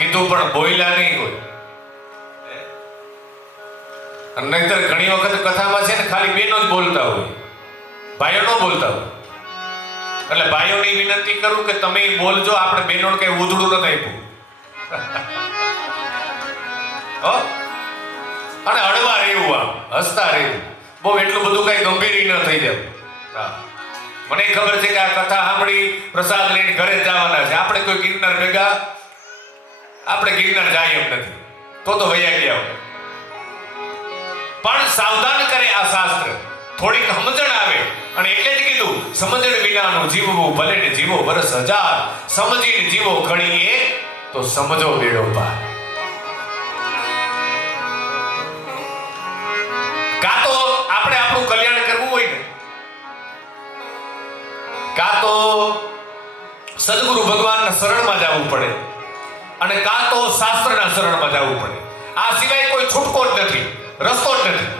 કીધું પણ બોલ્યા નહીં કોઈ. નહીતર ઘણી વખત કથામાં છે ને ખાલી બેનો જ બોલતા હોય, ભાઈઓ ન બોલતા હોય. એટલે ભાઈઓની વિનંતી કરું કે તમે બોલજો, આપણે બહેનોને કઈ ઉધડું નથી આપ્યું. અને હળવા રહેવું, આમ હસતા રહેવું, બહુ એટલું બધું કઈ ગંભીર ન થઈ જાય. મને ખબર છે કે આ કથા સાંભળી પ્રસાદ લઈને ઘરે જવાના છે. આપણે કોઈ ગિરનાર ભેગા આપણે ગિરનાર જાય એમ નથી, તો વૈયા ગયા હોય. પણ સાવધાન કરે આ શાસ્ત્ર, થોડીક સમજણ આવે. અને એટલે જ કીધું સમજણ વિનાનું જીવવું ભલે ને જીવો વર્ષ હજાર, સમજીને જીવો ઘડી એક તો સમજો બેડો પાર. કાં તો આપણે આપણું કલ્યાણ કરવું હોય ને, કાં તો સદગુરુ ભગવાનના શરણમાં જવું પડે, અને કાં તો શાસ્ત્રના શરણમાં જવું પડે. આ સિવાય કોઈ છૂટકો જ નથી, રસ્તો જ નથી.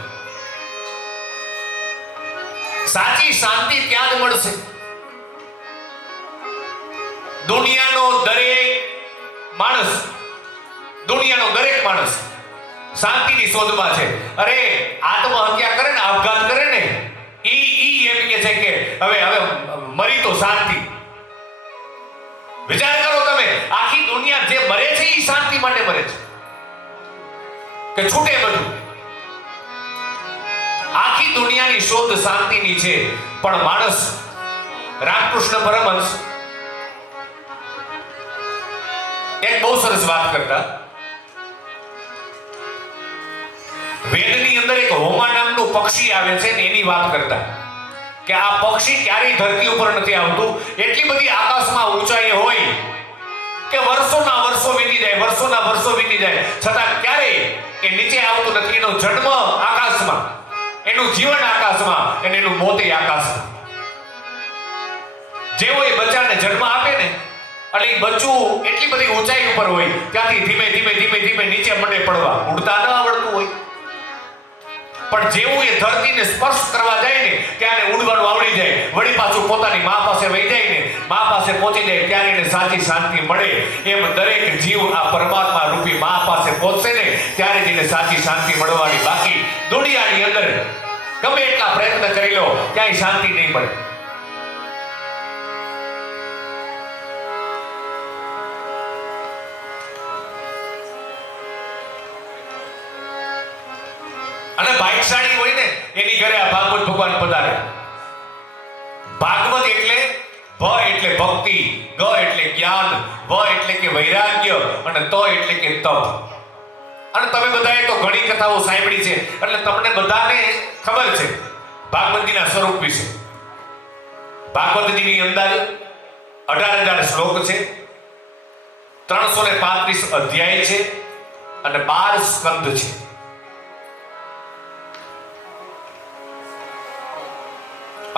સાચી શાંતિ ત્યાં જ મળશે. દુનિયાનો દરેક માણસ શાંતિની શોધમાં છે. અરે આત્મહત્યા કરે ને, આપઘાત કરે ને, ઈ એમ કે છે કે હવે મરી તો શાંતિ. વિચાર કરો તમે, આખી દુનિયા જે મરે છે એ શાંતિ માટે મરે છે કે છૂટે બધું. આખી દુનિયાની શોધ શાંતિની છે. પણ માણસ, રામકૃષ્ણ પરમહંસ એક બહુ સરસ વાત કરતા. વેદની અંદર એક હોમા નામનું પક્ષી આવે છે ને, એની વાત કરતા કે આ પક્ષી ક્યારેય ધરતી ઉપર નથી આવતું. એટલી બધી આકાશમાં ઊંચાઈ હોય કે વર્ષોના વર્ષો વીતી જાય, છતાં ક્યારેય એ નીચે આવતું નથી. એનો જન્મ આકાશમાં, એનું જીવન આકાશમાં, અને એનું મોત આકાશમાં. જેવો એ બચ્ચાને જન્મ આપે ને, એટલે એ બચ્ચું એટલી બધી ઊંચાઈ ઉપર હોય, ત્યાંથી ધીમે ધીમે નીચે મંડે પડવા. ઉડતા ન આવડતું હોય, પણ જેવું એ ધરતીને સ્પર્શ કરવા જાય ને, ત્યારે ઉડવાનું આવડી જાય. વળી પાછું પોતાની મા પાસે વહી જાય ને, મા પાસે પહોંચી જાય, ત્યારે એને સાચી શાંતિ મળે. એમ દરેક જીવ આ પરમાત્મા રૂપી મા પાસે પહોંચશે ને, ત્યારે જ એને સાચી શાંતિ મળવાની. બાકી દુનિયાની અંદર ગમે એટલા પ્રયત્ન કરી લો, ક્યાંય શાંતિ નહીં મળે. અને ભાગ્યશાળી હોય ને, એની ઘરે આ ભાગવત ભગવાન પધારે. ભાગવત એટલે ભ એટલે ભક્તિ, ગ એટલે જ્ઞાન, વ એટલે કે વૈરાગ્ય, અને ત એટલે કે તપ. અને તમે બધાએ તો ઘણી કથાઓ સાંભળી છે, એટલે તમને બધાને ખબર છે ભાગવતજીના સ્વરૂપ વિશે. ભાગવતજીની અંદાજ 18,000 શ્લોક છે, 335 અધ્યાય છે, અને 12 સ્કંદ છે.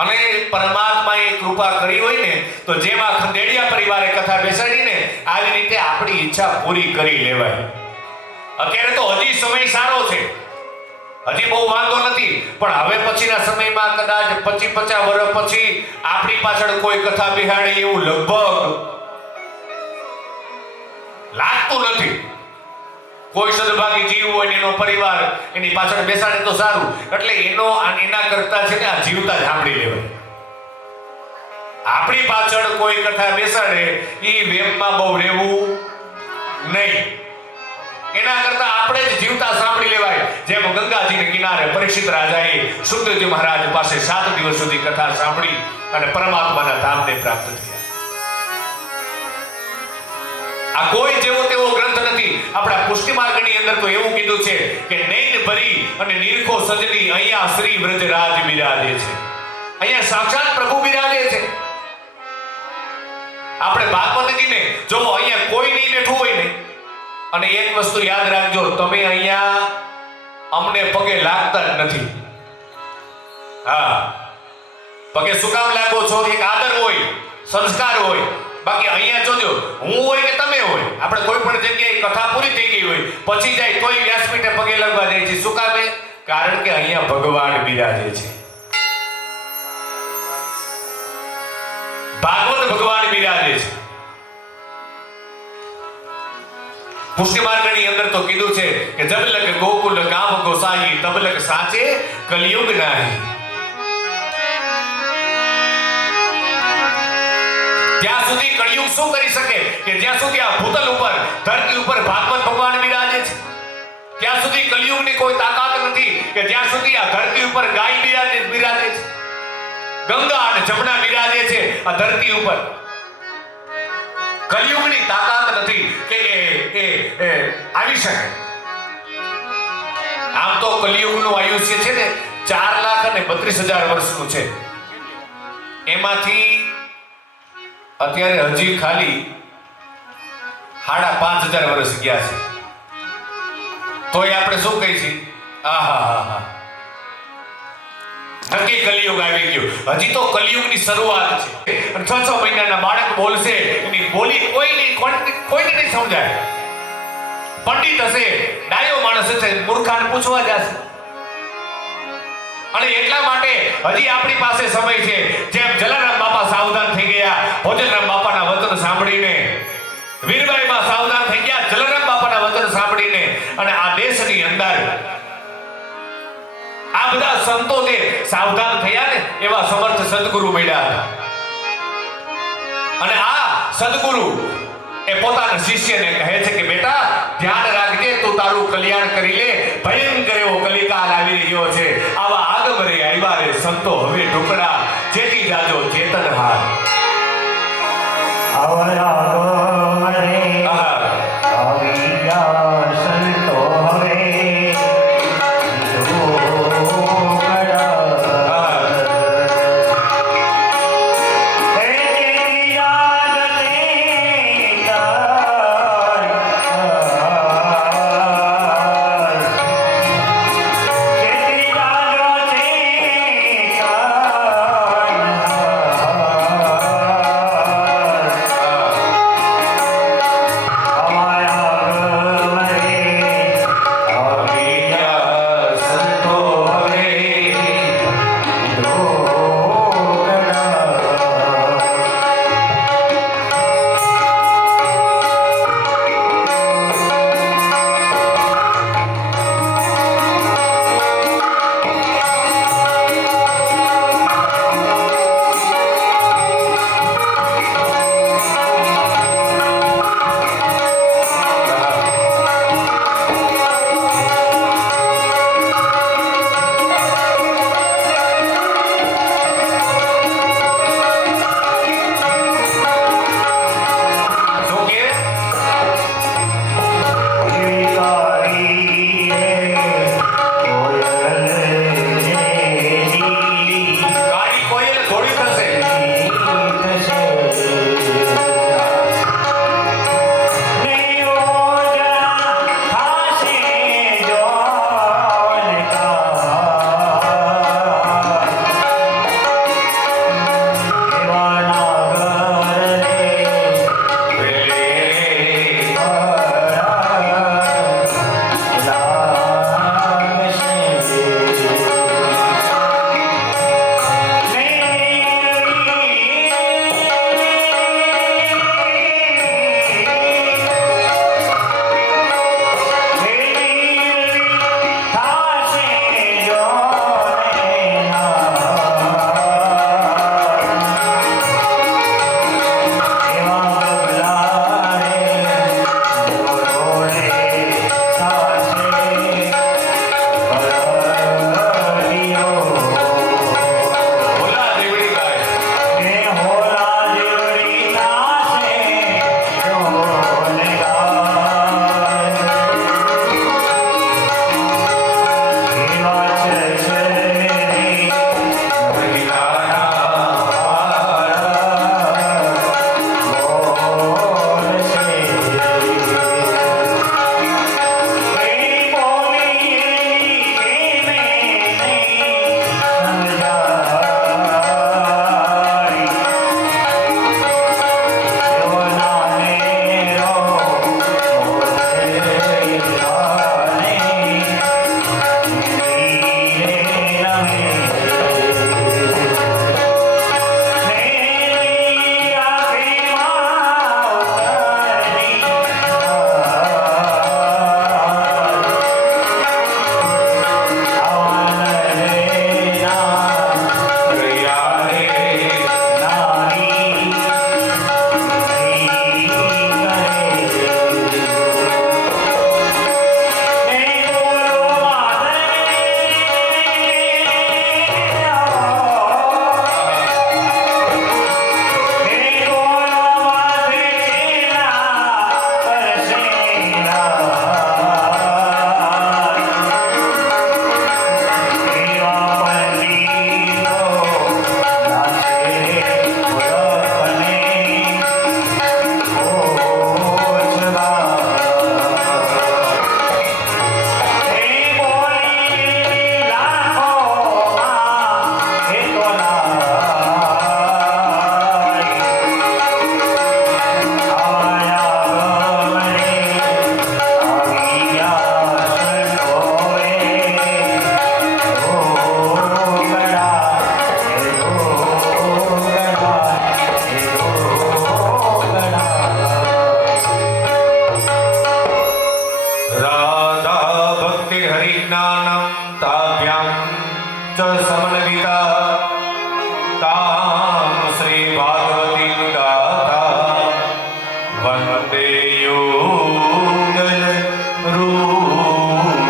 અને પરમાત્માએ કૃપા કરી હોય ને, તો જેમાં ખંડેડિયા પરિવારે કથા બેસાડીને આવી રીતે આપણી ઈચ્છા પૂરી કરી લેવાય. અત્યારે તો હજી સમય સારો છે, હજી બહુ વાંધો નથી. પણ હવે પછીના સમયમાં કદાચ 50 વર્ષ પછી આપણી પાછળ કોઈ કથા બિહાડે એવું લગભગ લાગતું નથી. કોઈ સદભાગી જીવ હોય ને એનો પરિવાર એની પાછળ બેસાડે તો સારું. એટલે એના કરતા છે ને આ જીવતા જ સાંભળી લેવાય. આપણી પાછળ કોઈ કથા બેસાડે એ વેમમાં બહુ રહેવું નહીં. એના કરતા આપણે જ જીવતા સાંભળી લેવાય. જેમ ગંગાજીને કિનારે પરીક્ષિત રાજાએ સુખદેવજી મહારાજ પાસે 7 દિવસ સુધી કથા સાંભળી અને પરમાત્માના ધામને પ્રાપ્ત થયા. આ કોઈ જેવો તેવો ગ્રંથ નથી. આપણા પુષ્ટિ માર્ગની અંદર તો એવું કીધું છે કે નૈન ભરી અને નિરખો સજની અહીંયા શ્રી વ્રજરાજ બિરાજે છે. અહીંયા સાક્ષાત પ્રભુ બિરાજે છે. આપણે ભાગવતજીને જો અહીંયા કોઈ નહીં બેઠું હોય ને, અને એક વસ્તુ યાદ રાખજો, તમે અહીંયા અમને પગે લાગતા જ નથી. હા, પગે શું કામ લાગો છો? એક આદર હોય, સંસ્કાર હોય. બાકી અહીંયા જોજો, હું હોય કે તમે હોય, આપણે કોઈ પણ જગ્યાએ કથા પૂરી થઈ ગઈ હોય પછી જાય તોય વ્યાસપીઠે પગે લાગવા જાય છે. શું કામે? કારણ કે અહીંયા ભગવાન બિરાજે છે. ભાગવત ભગવાન બિરાજે છે. પુષ્ટિ માર્ગની અંદર તો કીધું છે કે જબ લગ ગોકુલ ગામ ગોસાઈ તબ લગ સાચે કલયુગ નાહી. ત્યાં સુધી કળિયુગ શું કરી શકે કે જ્યાં સુધી આ ભૂતલ ઉપર ધરતી ઉપર ભાગવત ભગવાન બિરાજે છે, ત્યાં સુધી કળિયુગની કોઈ તાકાત નથી કે જ્યાં સુધી આ ધરતી ઉપર ગાય બિરાજે છે, ગંગા અને જમના બિરાજે છે આ ધરતી ઉપર. કળિયુગની તાકાત નથી કે એ આવી શકે. આમ તો કળિયુગનું આયુષ્ય છે ને 4,32,000 વર્ષનું છે. એમાંથી અત્યારે હજી ખાલી 5,500 વર્ષ ગયા છે. તોય આપણે શું કહી છીએ, આહા નક્કી કલિયુગ આવી ગયું. હજી તો કલિયુગની શરૂઆત છે. અને 6 મહિનાના બાળક બોલશે, એની બોલી કોઈને નહીં સમજાય. પંડિત હશે, ડાયો માણસ હશે, મૂર્ખાને પૂછવા જશે. અને એટલા માટે હજી આપણી પાસે સમય છે. જેમ જલારામ બાપા સાવધાન થઈ ગયા ભોજનરામ બાપાના વચન સાંભળીને, વીરબાઈ માં સાવધાન થઈ ગયા જલારામ બાપાના વચન સાંભળીને, અને આ દેશની અંદર આ બધા સંતો જે સાવધાન થયા ને એવા સમર્થ સદગુરુ મળ્યા હતા. અને આ સદગુરુ એ પોતાના શિષ્યને કહે છે કે બેટા ધ્યાન રાખજે, તું તારું કલ્યાણ કરી લે. ભયંકર એવો કલિકાલ આવી રહ્યો છે. આવા આગમ રે આવ્યા રે સંતો હવે ઢુકડા, જેથી જાજો ચેતન હાર. આવર આગમ રે આવી જા સંતો હવે च समन्विता तां श्री भागवतीं गाथा वन्दे योगल रूपिणम्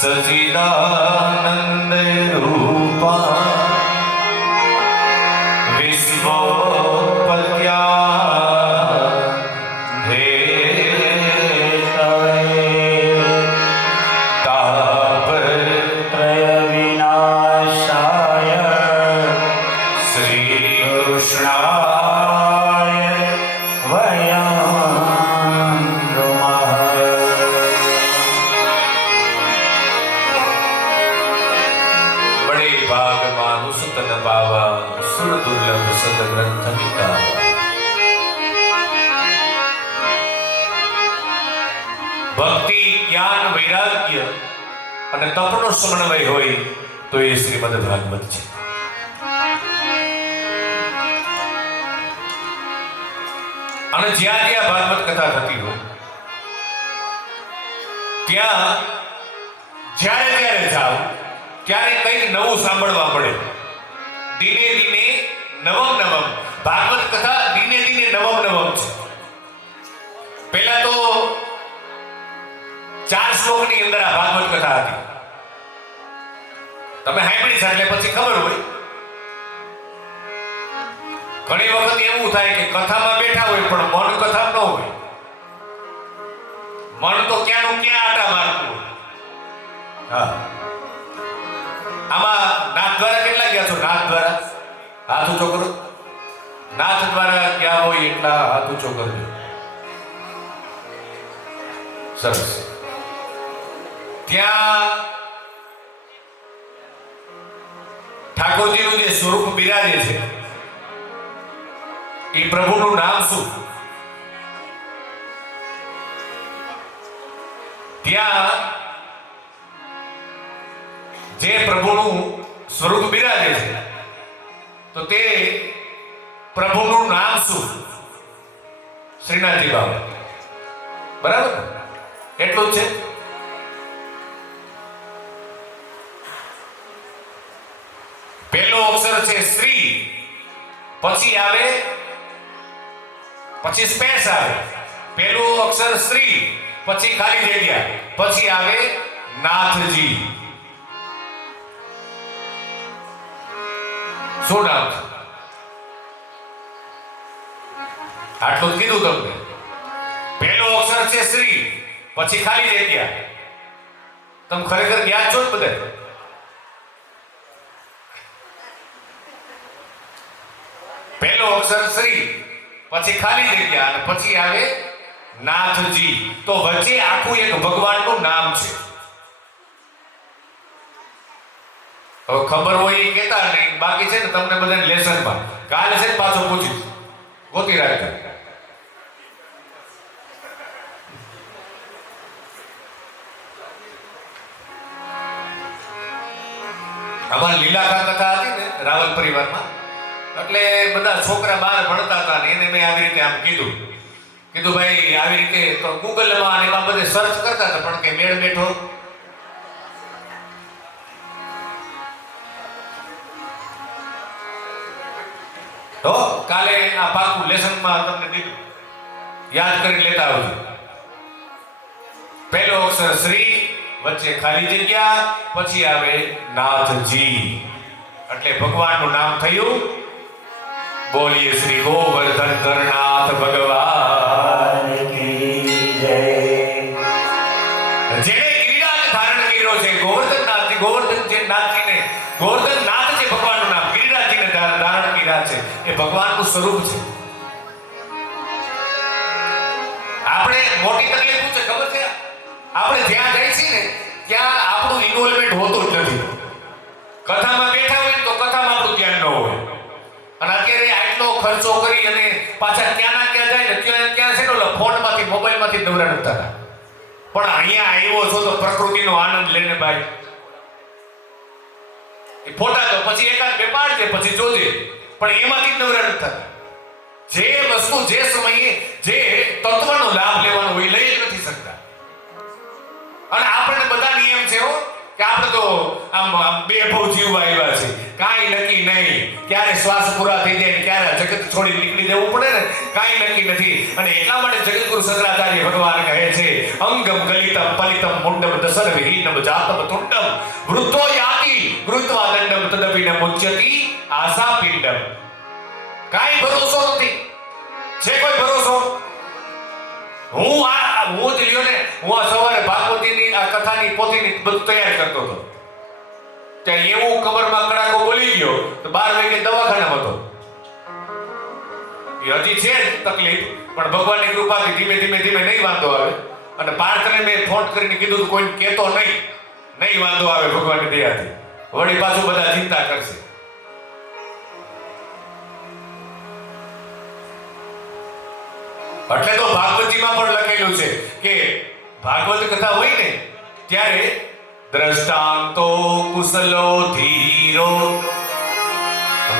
सच्चिदानन्द रूपा ભક્તિ જ્ઞાન વૈરાગ્ય અને તપનો સમન્વય હોય તો એ શ્રીમદ ભાગવત છે. અને જ્યાં જ્યાં ભાગવત કથા થતી હોય ત્યાં જ્યારે જ્યારે જાઓ ત્યારે કંઈક નવું સાંભળવા મળે. દિને દિને નવમ નવમ ભાગવત કથા દિને દિને નવમ નવમ છે. પહેલા તો 4 શ્લોકની અંદર આ ભાગવત કથા હતી. તમે સાંભળી છે એટલે પછી ખબર હોય. ઘણી વખત એવું થાય કે કથામાં બેઠા હોય પણ મન કથા ન હોય. મન તો ક્યાંનું ક્યાં આટા મારતું હોય. હા, આમાં નાથ દ્વારા કેટલા ગયા છો? નાથ દ્વારા હાથ ઊંચો કરો. નાથ દ્વારા ગયા હોય એટલા હાથ ઊંચો કરજો. સરસ. ત્યાં ઠાકોરજીનું જે સ્વરૂપ બિરાજે છે એ પ્રભુનું નામ શું? ત્યાં જે પ્રભુનું સ્વરૂપ બિરાજે છે તો તે પ્રભુનું નામ શું? શ્રીનાથજી બાબા. બરાબર, એટલું જ છે. પહેલો અક્ષર છે શ્રી, પછી આવે, પછી સ્પેસ આવે. પહેલું અક્ષર શ્રી, પછી ખાલી જગ્યા, પછી આવે નાથજી. શું નામ છે? આટલું જ કીધું તમને. પહેલો અક્ષર છે શ્રી, પછી ખાલી જગ્યા. તમે ખરેખર યાદ છો જ બધા? પહેલો અક્ષર શ્રી, પછી ખાલી જગ્યા અને પછી આવે નાથજી. તો વચ્ચે આખું એક ભગવાનનું નામ છે. હવે ખબર હોય એ કહેતા નહીં, બાકી છે ને તમને બધાને લેસનમાં કાલે છે ને પાછો પૂછીશ, ગોતી રાખજો. અમારી લીલાખા કથા હતી ને રાવલ પરિવારમાં, એટલે બધા છોકરા બહાર ભણતા હતા ને એને મેં આવી રીતે આમ કીધું ભાઈ આવી રીતે તો ગૂગલમાં એમાં બધે સર્ચ કરતા હતા પણ કે મેળ બેઠો. તો કાલે આ પાકું લેસનમાં તમને કીધું યાદ કરી લેતા આવજો. પહેલો અક્ષર શ્રી, વચ્ચે ખાલી જગ્યા, પછી આવે નાથજી. એટલે ભગવાનનું નામ થયું. બોલીએ શ્રી ગોવર્ધન ધરનાથ ભગવાન કી જય. જેણે ગિરિરાજ ધારણ કર્યો છે ગોવર્ધનનાથજી, ગોવર્ધન જે નાથજીને ગોવર્ધનનાથ છે ભગવાનનું નામ, ગિરિરાજજીને ધારણ કર્યા છે એ ભગવાનનું સ્વરૂપ છે. આપણે મોટી તકલીફ શું છે ખબર છે? આપણે જ્યાં જઈએ છીએ ને ત્યાં આપણું ઇન્વોલ્વમેન્ટ હોતું જ નથી. કથામાં બેઠા હોય તો કથામાં આપણું ધ્યાન ન હોય. અને અત્યારે આટલો ખર્ચો કરી અને પાછા ક્યાં ના ક્યાં જાય ને ત્યાં છે ને ફોનમાંથી મોબાઈલમાંથી નવરા નતા હતા. પણ અહીંયા આવ્યો છો તો પ્રકૃતિનો આનંદ લઈને ભાઈ એ ફોટા તો પછી એકાદ બે પાડજે પછી જોજે, પણ એમાંથી જ નવરા નતા. જે વસ્તુ જે સમયે જે તત્વનો લાભ લેવાનો હોય લઈ જ નથી શકતા. અને આપણને બધાને એમ છે હો કે આપણે તો આમ બેભવ જીવવા આવ્યા છે, કાંઈ નક્કી નહીં, ક્યારે શ્વાસ પૂરા થઈ જાય, ક્યારે જગત છોડી નીકળી જવું પડે ને, કાંઈ નક્કી નથી. અને એટલા માટે જગતગુરુ શંકરાચાર્ય ભગવાન કહે છે, અંગમ ગલિતમ પલિતમ મુંડમ દસર વિહીનમ જાતમ તુંડમ વૃદ્ધો યાતિ વૃદ્ધવા દંડમ તદપિન મુચ્યતિ આશા પિંડમ. કાંઈ ભરોસો નથી, છે કોઈ ભરોસો? હું જ લ્યો ને, હું આ સવારે ભાગવતીની આ કથાની પોથીની બધું તૈયાર કરતો હતો, ત્યાં એવું કમરમાં કડાકો બોલી ગયો તો 12 વાગે દવાખાનામાં હતો. એ હજી છે જ તકલીફ, પણ ભગવાનની કૃપાથી ધીમે ધીમે ધીમે નહીં વાંધો આવે. અને પાર્થને મેં ફોન કરીને કીધું કોઈ કહેતો નહીં વાંધો આવે ભગવાનની દયાથી. વળી પાછું બધા ચિંતા કરશે. એટલે તો ભાગવતજીમાં પણ લખેલું છે કે ભાગવત કથા હોય ને ત્યારે દ્રષ્ટાંતો કુશલો ધીરો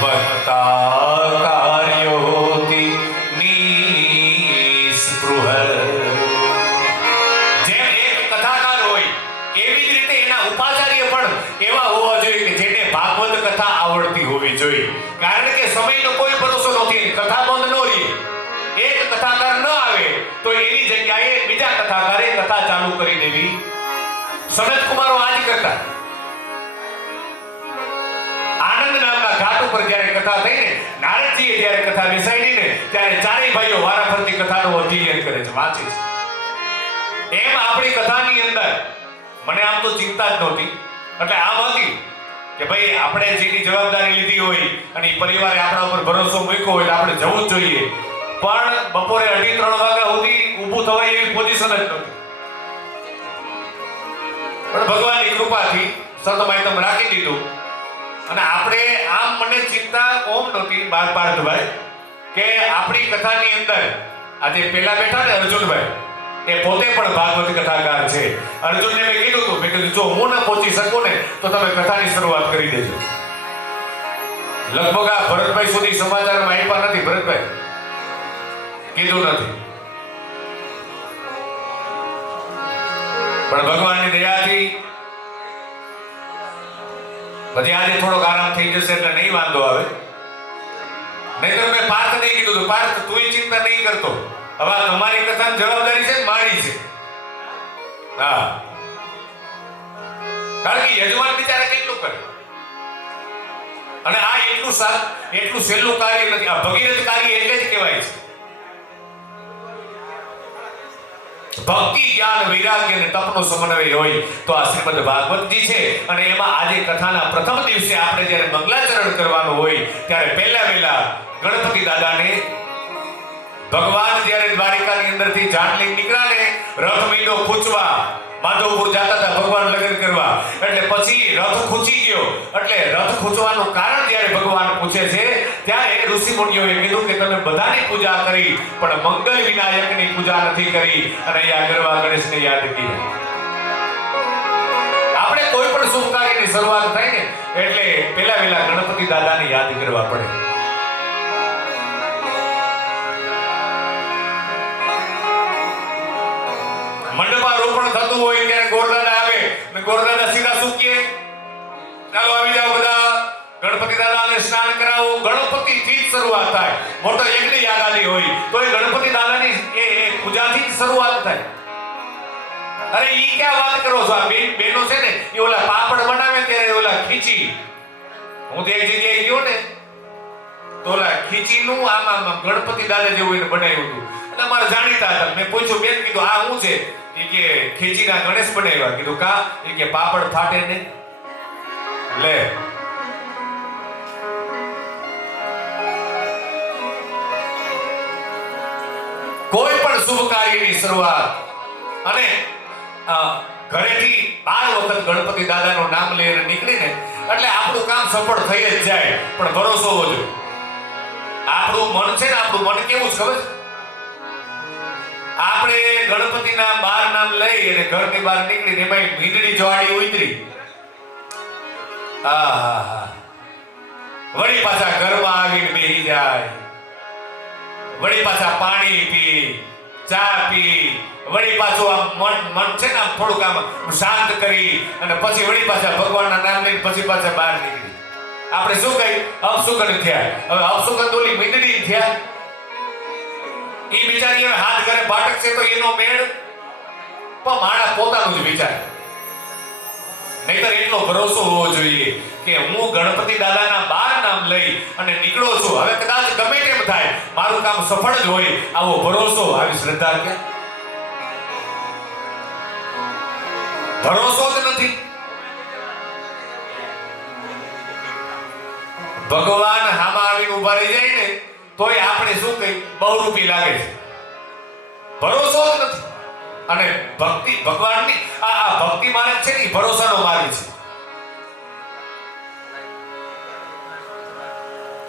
વક્તા કાર્યોતિ નિસ્પૃહ. જેમ એક કથાકાર હોય એવી જ રીતે એના ઉપાચાર્ય પણ એવા હોવા જોઈએ કે જેને ભાગવત કથા આવડતી હોવી જોઈએ. કારણ કે સમયનો કોઈ ભરોસો નથી, કથા બંધ ન રહે. એક કથાકાર ન આવે તો એની જગ્યાએ બીજા કથાકારે કથા ચાલુ કરી દેવી. સનત કુમારો આજ કરતા. આનંદ નામના ઘાટ ઉપર જ્યારે કથા થઈ ને, નારદજીએ જ્યારે કથા બેસાડી ને, ત્યારે ચારેય ભાઈઓ વારાફરતી કથાનો અધ્યયન કરે છે, વાંચે છે. એમ આપણી કથાની અંદર મને આમ તો ચિંતા જ નહોતી. એટલે આમ હતી કે ભાઈ આપણે જેની જવાબદારી લીધી હોય અને પરિવારે આપણા ઉપર ભરોસો મૂક્યો હોય આપણે જવું જ જોઈએ. પણ બપોરે 2:30 વાગ્યા સુધી ઊભું થવાય એવી પોઝિશન જ નહોતી. પણ ભગવાનની કૃપાથી સતમાયતમ રાખી દીધું. અને આપણે આમ મને ચિંતા ઓમ નહોતી પાર્થભાઈ કે આપણી કથાની અંદર આજે પેલા બેઠા ને અર્જુનભાઈ, એ પોતે પણ ભાગવત કથાકાર છે. અર્જુનને મેં કીધું હતું, મેં કીધું જો હું ન પહોંચી શકું ને તો તમે કથાની શરૂઆત કરી દેજો. લગભગ આ ભરતભાઈ સુધી સમાચારમાં આપ્યા નથી. ભરતભાઈ કીધું નથી, પણ ભગવાનની દયાથી પછી આજે થોડોક આરામ થઈ જશે એટલે નહીં વાંધો આવે. નહીં તો મેં પાર્થને કીધું હતું, પાર્થ તું ચિંતા નહીં કરતો, હવે તમારી કથાની જવાબદારી છે મારી છે. હા, કારણ કે યજમાન બિચારા કેટલું કરે. અને આ એટલું સહેલું કાર્ય નથી. આ ભગીરથ કાર્ય એટલે જ કહેવાય છે. ભક્તિ જ્ઞાન વૈરાગ્ય અને તપનો સમન્વય હોય તો આ શ્રીમદ ભાગવતજી છે. અને એમાં આજે કથાના પ્રથમ દિવસે આપણે જ્યારે મંગલાચરણ કરવાનું હોય ત્યારે પહેલા ગણપતિ દાદાને ભગવાન જ્યારે દ્વારિકાની અંદરથી જાન લઈને નીકળ્યા ને, રથ મીંડો ખૂંચવા માધવપુર જતા હતા ભગવાન લગ્ન કરવા. એટલે પછી રથ ખૂંચી ગયો. એટલે રથ ખૂંચવાનું કારણ જ્યારે ભગવાન પૂછે છે ત્યારે ઋષિ મુનિઓએ કીધું કે તમે બધાની પૂજા કરી પણ મંગલ વિનાયકની પૂજા નથી કરી. અને અહીંયા ગરવા ગણેશને યાદ કર્યા. આપણે કોઈ પણ શુભ કાર્યની શરૂઆત થાય ને એટલે પહેલા ગણપતિ દાદાને યાદ કરવા પડે. મંડપારોપણ થતું હોય ત્યારે ગોરદાદા આવે ને ગોરદાદા સીધા શું કહે, ચાલો આવી જાઓ બધા, ગણપતિ દાદાને સ્નાન કરાવો. ગણપતિથી જ શરૂઆત થાય. મોટો યજ્ઞ યાગાદી હોય તો એ ગણપતિ દાદાની એ પૂજાથી જ શરૂઆત થાય. અરે ઈ ક્યાં વાત કરો છો? આ બેનો છે ને એ ઓલા પાપડ બનાવે ત્યારે ઓલા ખીચી, હું તો એક જગ્યાએ ગયો ને તો ઓલા ખીચીનું આમ ગણપતિ દાદા જેવું એને બનાવ્યું હતું. એટલે અમારે જાણીતા હતા. મેં પૂછ્યું, બેન કીધું આ શું છે? એ કે ખીચીના ગણેશ બનાવ્યા. કીધું કા? એ કે પાપડ ફાટે ને. લે, કોઈ પણ શુભ કાર્યની શરૂઆત અને ઘરેથી 12 વખત ગણપતિ દાદાનું નામ લઈને નીકળીને એટલે આપણું કામ સફળ થઈ જ જાય. પણ ભરોસો હોવો જોઈએ. આપણું મન છે ને, આપણું મન કેવું છે ખબર છે? આપણે ગણપતિના 12 નામ લઈ અને ઘરની બહાર નીકળીને એમાં મીંડળી જોડી ઉતરી, વળી પાછા ઘરમાં આવીને બેસી જાય, વળી પાછા પાણી પી, ચા પી, વળી પાછું આમ મન છે ને આમ થોડુંક આમ શાંત કરી અને પછી વળી પાછા ભગવાનના નામ લઈને પછી પાછા બહાર નીકળી. આપણે શું કહી અપશુકન થયા. હવે અપશુકન તો ઓલી મીંડળી થયા. ઈ બિચારી હવે હાથ ઘરે બાટક છે તો એનો મેળ પણ માણા પોતાનું જ વિચારે. નહીતર એટલો ભરોસો હોવો જોઈએ કે હું ગણપતિ દાદાના 12 નામ લઈ અને નીકળો છું. હવે કદાચ ગમે તેમ થાય મારું કામ સફળ જ હોય, આવો ભરોસો, આવી શ્રદ્ધા કે ભરોસો જ નથી. ભગવાન હામાં આવીને ઉભા રહી જાય ને તોય આપણે શું કહી બહુરૂપી લાગે છે. ભરોસો જ નથી. અને ભક્તિ ભગવાનની આ ભક્તિ માર્ગ છે ને ભરોસાનો માર્ગ છે.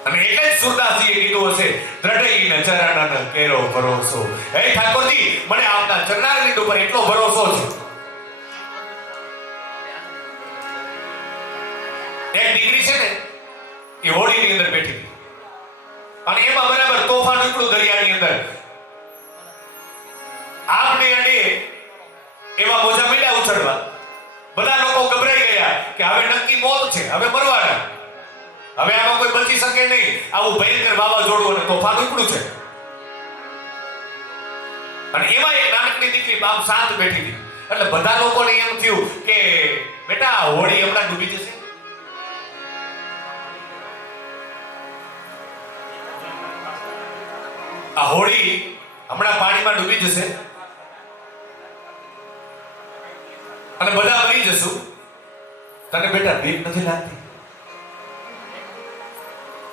અને એટલે જ સુરદાસજીએ કીધું હશે દ્રઢઈને ચરણન કેરો ભરોસો. હે ઠાકોરજી, મને આપના ચરણારવિંદ ઉપર એટલો ભરોસો છે. એક દીકરી છે ને એ હોડીની અંદર બેઠી હતી અને એમાં બરાબર તોફાન નીકળ્યું દરિયાની અંદર. આપને અડે એવા મોજા મીડા ઉછળવા. બધા લોકો ગભરાઈ ગયા કે હવે નક્કી મોત છે, હવે મરવાના, હવે આમાં કોઈ બચી શકે નહીં. આવું ભયંકર વાવાઝોડું અને તોફાન નીકળ્યું છે. અને એમાં એક નાનકડી દીકરી આમ શાંત બેઠી હતી. એટલે બધા લોકોને એમ થયું કે બેટા હોડી હમણાં ડૂબી જશે. આ હોડી હમણાં પાણીમાં ડૂબી જશે અને બધા મરી જશું. તને બેટા બીક નથી લાગતી?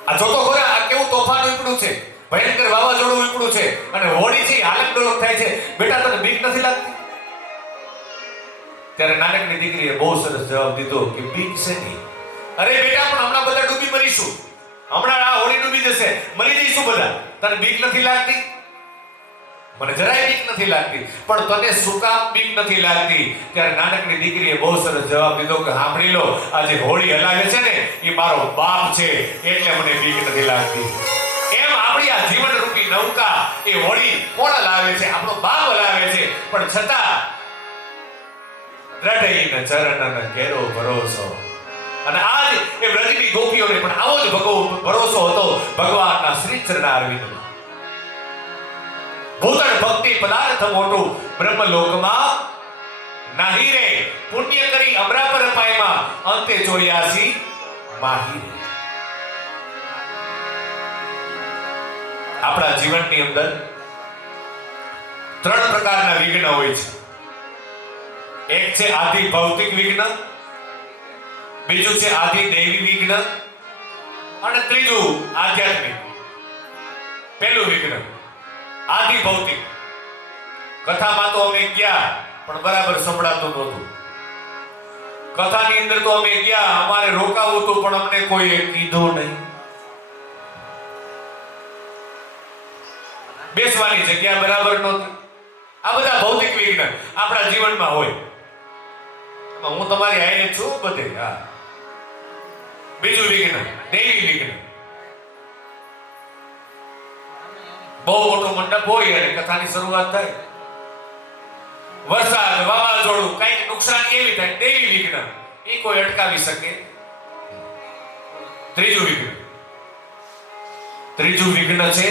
આ જોતો ખરા આ કેવું તોફાન ઉપડ્યું છે, ભયંકર વાવાઝોડું ઉપડ્યું છે અને હોડી છે હાલક ડોલક થાય છે. બેટા તને બીક નથી લાગતી? ત્યારે નાનકડી દીકરીએ બહુ સરસ જવાબ દીધો કે બીક છે નહીં. અરે બેટા પણ હમણાં બધા ડૂબી મરીશું, હમણાં આ હોડી ડૂબી જશે, મરી જઈશું બધા. તને બીક નથી લાગતી? મને જરાય બીક નથી લાગતી. પણ તને શું કામ બીક નથી લાગતી? ત્યારે નાનકડી દીકરીએ બહુ સરસ જવાબ દીધો કે સાંભળી લો, આ જે હોડી હલાવે છે ને એ મારો બાપ છે એટલે મને બીક નથી લાગતી. એમ આપણી આ જીવન રૂપી નૌકા એ હોડી કોણ હલાવે છે? આપણો બાપ હલાવે છે. પણ છતાં દ્રઢઈને ચરણન કેરો ભરોસો. અને આજ એ વ્રજની ગોપીઓને પણ આવો જ ભરોસો હતો ભગવાનના શ્રી ચરણારવિંદમાં. ભૂતળ ભક્તિ પદાર્થ મોટું બ્રહ્મલોકમાં નાહી રે, પુણ્ય કરી અમરા પર પાયમાં અંતે 84 માહી રે. આપણા જીવનની અંદર 3 પ્રકારના વિઘ્ન હોય છે. એક છે આદિ ભૌતિક વિઘ્ન, બીજું છે આદિ દૈવી વિઘ્ન અને ત્રીજું આધ્યાત્મિક. પહેલું વિઘ્ન આદિ ભૌતિક. કથામાં તો અમે ગયા પણ બરાબર સંભળાતું નહોતું. કથાની અંદર તો અમે ગયા, અમારે રોકાવું હતું પણ અમને કોઈએ કીધું નહીં. બેસવાની જગ્યા બરાબર નહોતી. આ બધા ભૌતિક વિઘ્ન આપણા જીવનમાં હોય. હું તમારી હારે છું બધે. હા, બીજું વિઘ્ન દૈવી વિઘ્ન. બહુ મોટો મંડપ હોય અને કથાની શરૂઆત થાય, વરસાદ વાવાઝોડું કઈક નુકસાન એવી થાય, દૈવી વિઘ્ન એ કોઈ અટકાવી શકે. ત્રીજું વિઘ્ન છે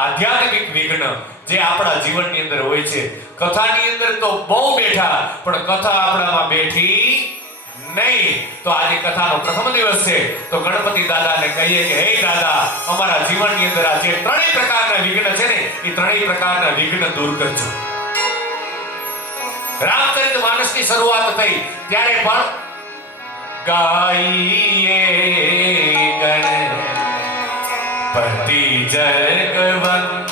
આધ્યાત્મિક વિઘ્ન, જે આપણા જીવનની અંદર હોય છે. કથાની અંદર તો બહુ બેઠા પણ કથા આપણામાં બેઠી નહીં. તો આજે કથાનો પ્રથમ દિવસ છે તો ગણપતિ દાદાને કહીએ કે હે દાદા, અમારા જીવનની અંદર આ જે 3 પ્રકારના વિઘ્ન છે ને એ 3 પ્રકારના વિઘ્ન દૂર કરજો. રામચરિત માનસની શરૂઆત થઈ ત્યારે પણ ગાઈએ ગણપતિ જગવંત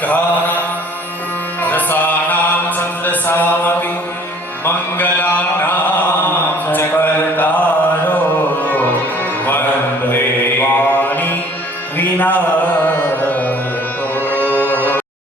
ઘા